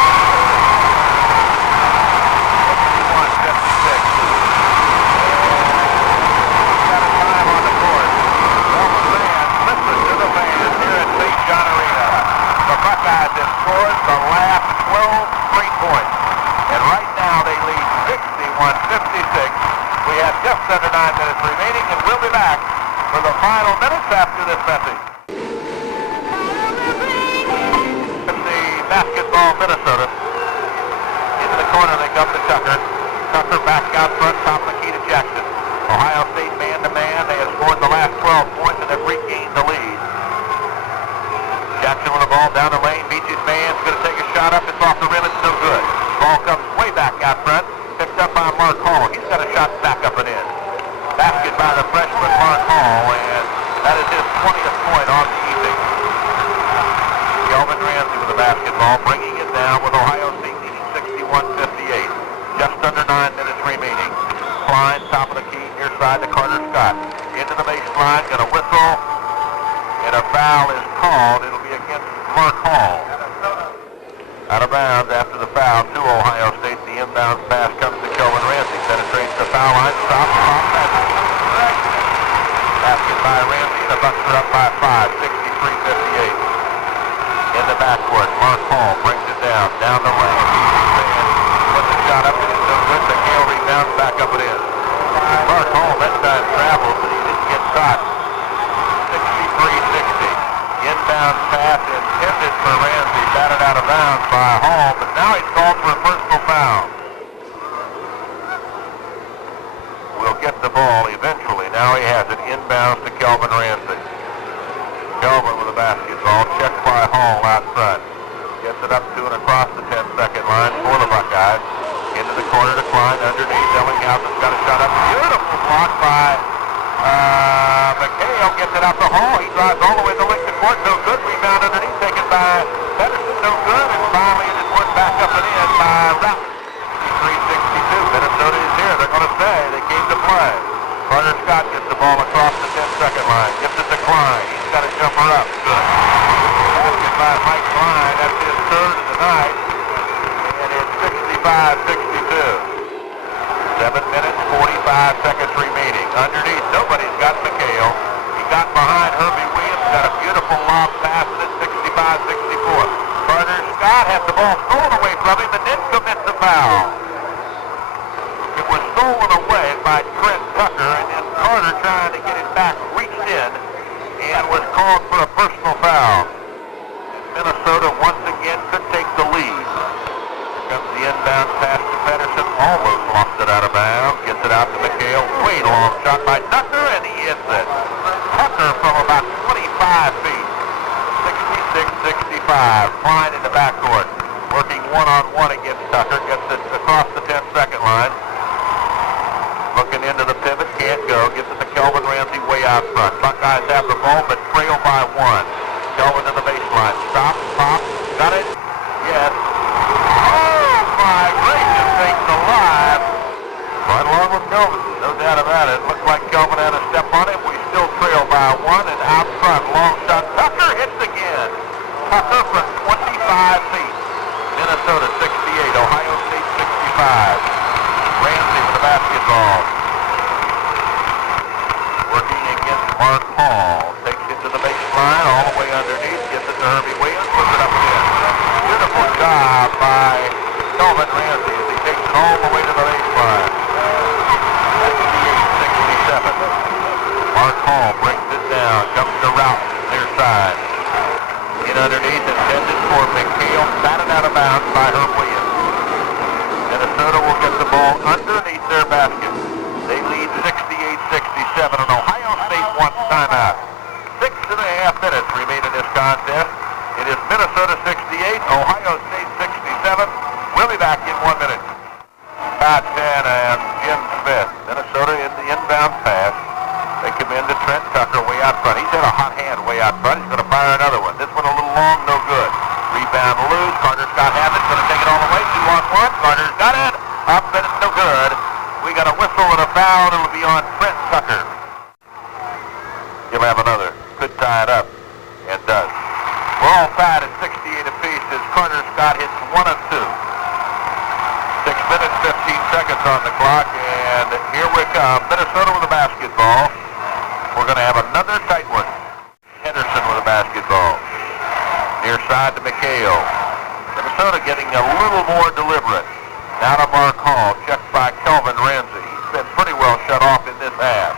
Buckeyes have scored the last 12 straight points. And right now they lead 61-56. We have just under 9 minutes remaining, and we'll be back for the final minutes after this message. The basketball, Minnesota. Into the corner they come to Tucker. Tucker back out front, top of the key to Jackson. Ohio State man-to-man. They have scored the last 12 points and have regained the lead. Jackson with the ball down the lane, beats his man, going to take a shot up, it's off the rim, it's no good. Ball comes way back out front, picked up by Mark Hall. He's got a shot back up and in. Basket by the freshman Mark Hall, and that is his 20th point on the evening. Kelvin Ransey with the basketball, bringing it down with Ohio State leading 61-58. Just under 9 minutes remaining. Klein, top of the key, near side to Carter Scott. Into the baseline, going to whistle, and a foul is called. It'll be against Mark Hall. Out of bounds after the foul to Ohio State. The inbound pass comes to Kelvin Ransey. Penetrates the foul line. Stops. Basket by Ransey. The Bucks are up by 5. 63-58. In the backcourt, Mark Hall brings it down. Down the lane. Puts the shot up and it's no good. Mchale rebounds back up and in. Mark Hall that time traveled, but he didn't get shot. 63-60. Inbound pass intended for Ransey, batted out of bounds by Hall, but now he's called for a personal foul. Will get the ball eventually. Now he has it inbounds to Kelvin Ransey. Kelvin with the basketball, checked by Hall out front. Gets it up to and across the 10-second line for the Buckeyes. Into the corner to Klein, underneath. Ellinghouse has got a shot up. Beautiful block by Mchale. Gets it out to Hall. He drives all the way to the length of court. No good. Rebound underneath. Taken by Pedersen. No good. And finally it is worked back up and in by Rout. 63-62. Minnesota is here. They're going to say they came Klein. He's got a jumper up. Good. Basket by Mike Klein. That's his third of the night. And it's 65-62. 7 minutes, 45 seconds remaining. Underneath, nobody's got Mchale. He got behind Herbie Williams, got a beautiful lob pass, and it's 65-64. Carter Scott had the ball stolen away from him and then commits the foul. It was stolen away by Trent Tucker, and then Carter, trying to get it back, reached in and was called for a personal foul. Minnesota once again could take the lead. Here comes the inbound pass to Pedersen, almost lost it out of bounds, gets it out to Mchale, way long shot by Tucker, and he hits it. Tucker from about 25 feet, 66-65, Klein in the backcourt, working one-on-one against Tucker, gets it across the 10-second line, looking into the pivot, can't go, gets it to Kelvin Ransey way out front. Buckeyes have the ball, but trail by one. Kelvin to the baseline, stop, pop, got it, yes. Oh my gracious, sakes alive. Right along with Kelvin, no doubt about it. Looks like Kelvin had a step on him. We still trail by one, and out front, long shot. Tucker hits again. Tucker from 25 feet. Minnesota 68, Ohio State 65. Ransey with the basketball. Working against Mark Hall. Takes it to the baseline, all the way underneath. Gets it to Herbie Williams, puts it up and in. Beautiful job by Kelvin Ransey as he takes it all the way to the baseline. 68-67. Mark Hall brings it down, comes to Route, near side. In underneath, intended for Mchale, batted out of bounds by Herb Williams. Minnesota will get the ball underneath their basket. They lead 68-67, and Ohio State wants timeout. 6.5 minutes remain in this contest. It is Minnesota 68, Ohio State 67. We'll be back in 1 minute. Scott Penn and Jim Smith. Minnesota in the inbound pass. They come in to Trent Tucker way out front. He's had a hot hand way out front. He's going to fire another one. This one a little long, no good. Rebound loose. Carter Scott has it. Going to take it all the way. 2-on-1. Carter's got it. Up, and it's no good. We got a whistle and a foul. It'll be on Trent Tucker. He'll have another. Could tie it up. And does. We're all tied at 68 apiece as Carter Scott hits 1 of 2. 6 minutes, 15 seconds on the clock, and here we come. Minnesota with a basketball. We're going to have another tight one. Henderson with a basketball. Near side to Mchale. Minnesota getting a little more deliberate. Now to Mark Hall, checked by Kelvin Ransey. He's been pretty well shut off in this half.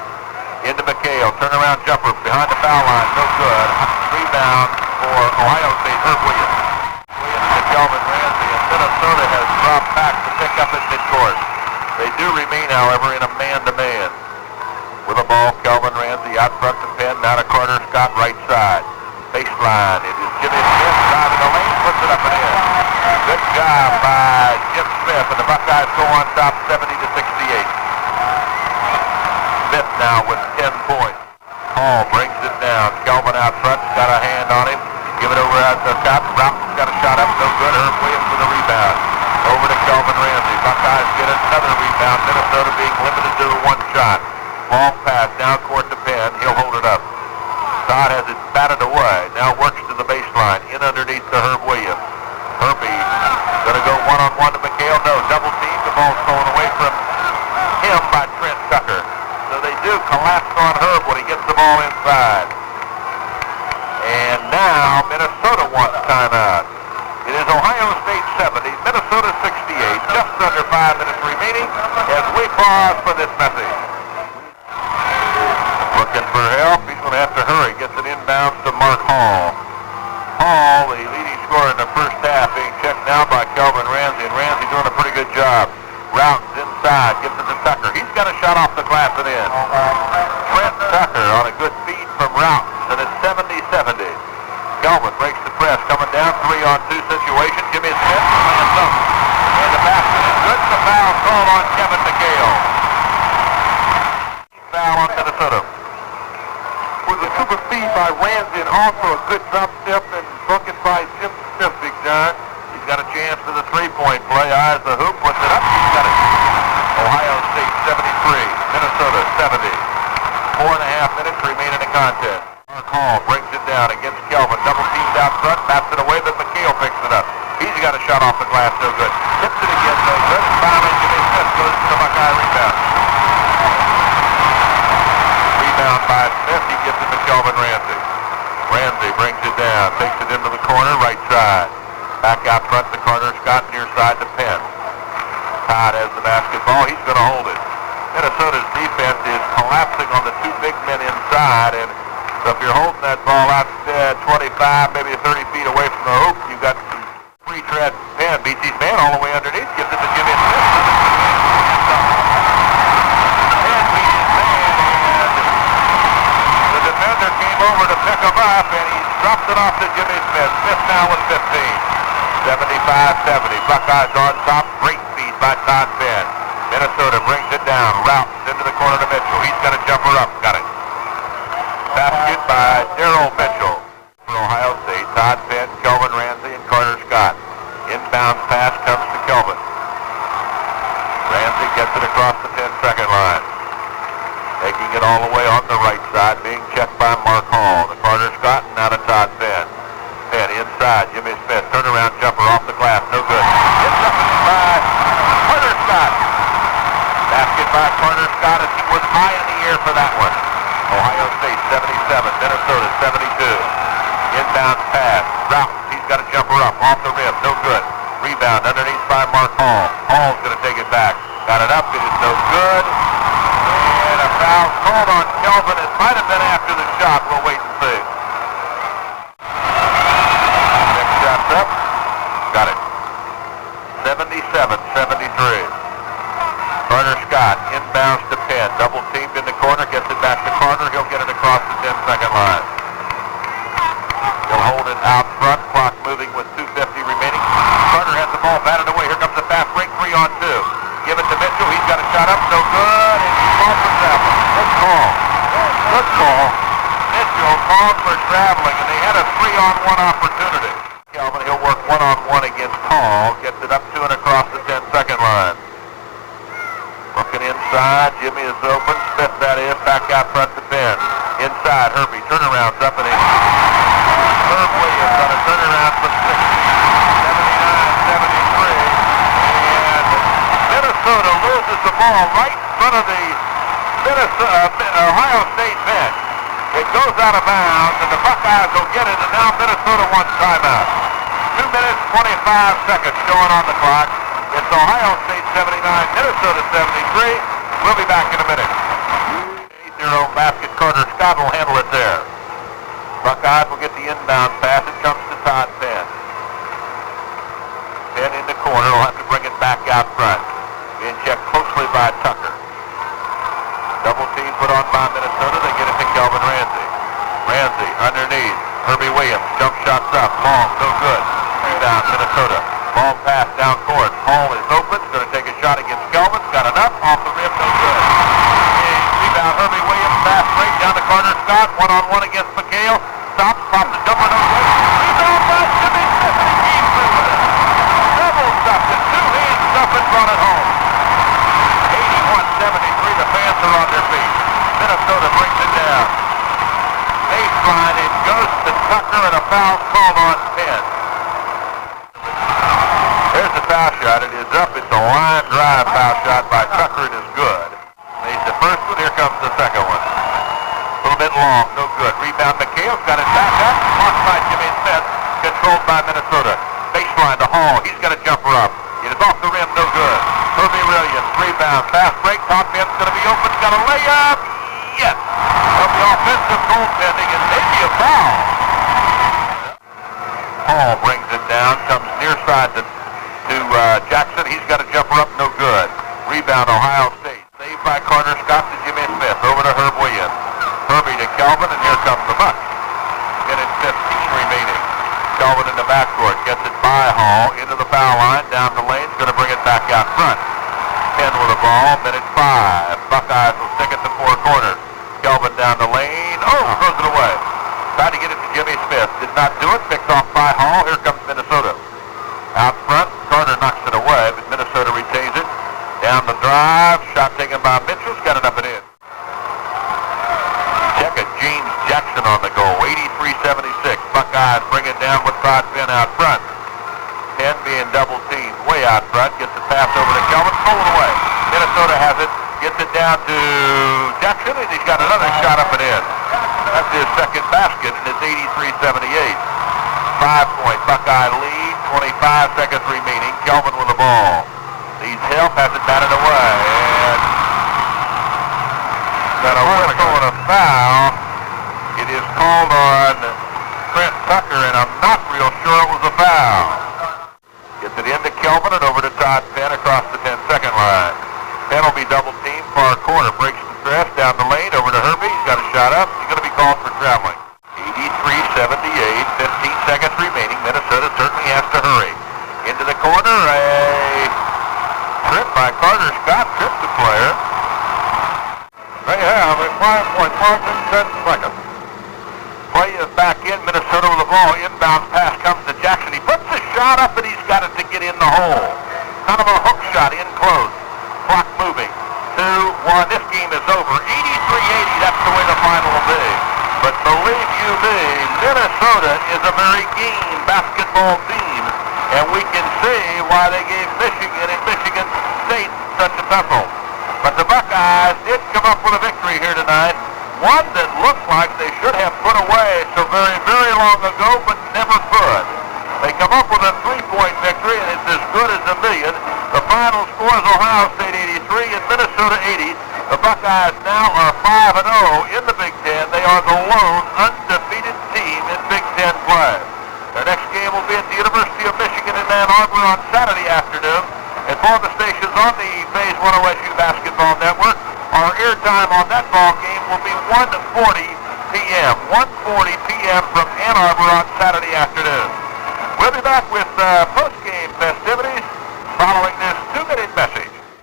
Into Mchale, turnaround jumper behind the foul line, no good. Rebound for Ohio State, Herb Williams. Williams to Kelvin Ransey, and Minnesota has dropped back to pick up at midcourt. They do remain, however, in a man-to-man. With the ball, Kelvin Ransey out front to Penn, now to Carter Scott, right side. Baseline, it is Jimmy Smith, driving the lane, puts it up and in. Good job by Jim Smith, and the Buckeyes go on top 70-68. Smith now with 10 points. Hall brings it down. Kelvin out front, got a hand on him. Give it over at the top. Routen's got a shot up, no good. Herb Williams with a rebound. Over to Kelvin Ransey. Buckeyes get another rebound. Minnesota being limited to one shot. Long pass down court to Penn. He'll hold it up. Todd has it batted away. Now works to the baseline. In underneath to Herb Williams. Herbie going to go one-on-one to Mchale. No, double team. The ball stolen away from him by Trent Tucker. So they do collapse on Herb when he gets the ball inside. And now Minnesota wants timeout. It is Ohio State 70, Minnesota 68. Just under 5 minutes remaining as we pause for this message. Looking for help. He's going to have to hurry. Gets it inbounds to Mark Hall. Hall, the leading scorer in the first half, being checked now by Kelvin Ransey. And Ransey doing a pretty good job. Routen's inside. Gives it to Tucker. He's got a shot off the glass and in. Trent Tucker on a good feed from Routen. And it's 70-70. Kelvin breaks the press. Coming down. 3-on-2 situation. Jimmy Smith lands up. And the basket is good. The foul called on Kevin Mchale. Foul on Minnesota. With a super feed by Ransey and also a good drop step and bucket by Jim Smith, Big John. He's got a chance for the three-point play. Eyes the hoop. Puts it up. He's got it. Ohio State 73. Minnesota 70. 4.5 minutes remain in the contest. Mark Mark Hall brings it down against Kelvin. Double teamed out front. Bats it away, but Mchale picks it up. He's got a shot off the glass, no good. Tips it again, no good. Finally, Jimmy Smith goes to the Buckeye rebound. Rebound by Smith. He gives it to Kelvin Ransey. Ransey brings it down, takes it into the corner, right side. Back out front to Carter Scott, near side to Penn. Todd has the basketball. He's going to hold it. Minnesota's defense is collapsing on the two big men inside, and so if you're holding that ball out 25, maybe 30 feet away from the hoop, you've got some free tread. Penn beats his man all the way underneath, gives it to Jimmy Smith. Penn beats his man, and the defender came over to pick him up, and he dropped it off to Jimmy Smith. Smith now with 15. 75-70. Buckeyes on top. Great speed by Todd Penn. Minnesota brings it down. Routes into the corner to Mitchell. He's got a jumper up. Got it. Basket by Darryl Mitchell. For Ohio State, Todd Penn, Kelvin Ransey, and Carter Scott. Inbound pass comes to Kelvin. Ransey gets it across the 10-second line. Taking it all the way on the right side, being checked by Mark Hall. The Carter Scott, and now to Todd Penn. Penn inside, Jimmy Smith, turnaround jumper off the glass, no good. It's up by Carter Scott. Basket by Carter Scott as he was high in the air for that one. Ohio State 77, Minnesota 72. Inbound pass, Route, he's got a jumper up, off the rim, no good. Rebound underneath by Mark Hall. Hall's going to take it back. Got it up, it is no good. And a foul called on Kelvin. It might have been after the shot, we'll wait and see. Up. Got it. 77-73. Carter Scott inbounds to Penn. Double teamed in the corner. Gets it back to Carter. He'll get it across the 10-second line. He'll hold it out front. Clock moving with 2:50 remaining. Carter has the ball batted away. Here comes the fast break. 3-on-2. Give it to Mitchell. He's got a shot up. No good. And he calls for traveling. Good call. Good call. Mitchell called for traveling, and they had a 3-on-1 opportunity. Kelvin, he'll work one-on-one against Hall, gets it up to and across the 10-second line. Looking inside, Jimmy is open, Smith that is, back out front to Penn. Inside, Herbie, turnaround's up and in. Herb Williams on a turnaround for 60, 79-73, and Minnesota loses the ball right in front of the Ohio State bench. It goes out of bounds, and the Buckeyes will get it, and now Minnesota wants timeout. 2 minutes, 25 seconds going on the clock. It's Ohio State 79, Minnesota 73. We'll be back in a minute. 8-0 basket, Carter Scott will handle it there. Buckeyes will get the inbound pass. It comes to Todd Penn. Penn in the corner. Will have to bring it back out front. Being checked closely by Tucker. Double team put on by Minnesota. They get it to Kelvin Ransey. Ransey underneath. Herbie Williams. Jump shots up. Long. No good. Rebound Minnesota. Ball pass down court. Hall is open. Going to take a shot against Kelvin. Got it up. Off the rim. No good. Rebound Herbie Williams. Fast break down to Carter Scott. One-on-one against Mchale. Stops. Pops the jumper. No good. Rebound by Jimmy Smith. He's moving it. Double stuffed it. Two-hand stuff and brought it home. 81-73. The fans are on their feet. Minnesota brings it down. Baseline, it goes to Tucker, and a foul called on Penn. There's the foul shot. It is up. It's a line drive foul shot by Tucker. It is good. He's the first one. Here comes the second one. A little bit long. No good. Rebound. Mchale's got it back up. Blocked by Jimmy Smith. Controlled by Minnesota. Baseline to Hall. He's got a jumper up. It is off the rim. No good. Herbie Williams. Rebound. Fast break. Top end's going to be open. Got a layup. Yes. Of the offensive goaltending, and maybe a foul. Hall brings it down, comes near side to Jackson. He's got a jumper up, no good. Rebound, Ohio State. Saved by Carter Scott to Jimmy Smith. Over to Herb Williams. Herbie to Kelvin, and here comes the Bucks. Minute 15 remaining. Kelvin in the backcourt. Gets it by Hall. Into the foul line. Down the lane. Going to bring it back out front. Penn with the ball. Minute 5. Buckeyes will stick it to four corners. Kelvin down the lane. Oh, throws it away. Tried to get it to Jimmy Smith. Did not do it. Picked off by Hall. Here comes Minnesota. Out front. Carter knocks it away, but Minnesota retains it. Down the drive. Shot taken by Mitchell's got it up and in. Check it. James Jackson on the goal. Buckeyes bring it down with Todd Penn out front. Penn being double teamed way out front. Gets the pass over to Kelvin. Stolen away. Minnesota has it. Gets it down to Jackson, and he's got another shot up and in. That's his second basket, and it's 83-78. 5-point Buckeye lead. 25 seconds remaining. Kelvin with the ball. Needs help. Has it batted away. And got a whistle and a foul. It is called on Trent Tucker, and I'm not real sure it was a foul. Gets it into Kelvin and over to Todd Penn across the 10-second line. Penn will be double teamed far corner. Breaks the press down the lane over to Herbie. He's got a shot up. He's going to be called for traveling. 83-78. 15 seconds remaining. Minnesota certainly has to hurry. Into the corner. A trip by Carter Scott. Tripped the player. They have a 5-point margin, 10 seconds. Play is back in. Minnesota with the ball. Inbound pass comes to Jackson. He puts the shot up, and he's got it to get in the hole. Kind of a hook shot in close. Clock moving. 2-1. This game is over. 83-80. That's the way the final will be. But believe you me, Minnesota is a very game basketball team, and we can see why they gave Michigan and Michigan State such a tussle. But the Buckeyes did come up with a victory here tonight. One that looked like they should have put away so very, very long ago, but never could. They come up with a 3-point victory, and it's as good as a million. The final score is Ohio State 83 and Minnesota 80. The Buckeyes now are 5-0 in the Big Ten. They are the lone undefeated team in Big Ten play. Their next game will be at the University of Michigan in Ann Arbor on Saturday afternoon. And for the stations on the Phase 1 OSU Basketball Network, our airtime on that ball game will be 1:40 p.m. 1:40 p.m. from Ann Arbor on Saturday afternoon. We'll be back with post-game festivities following this.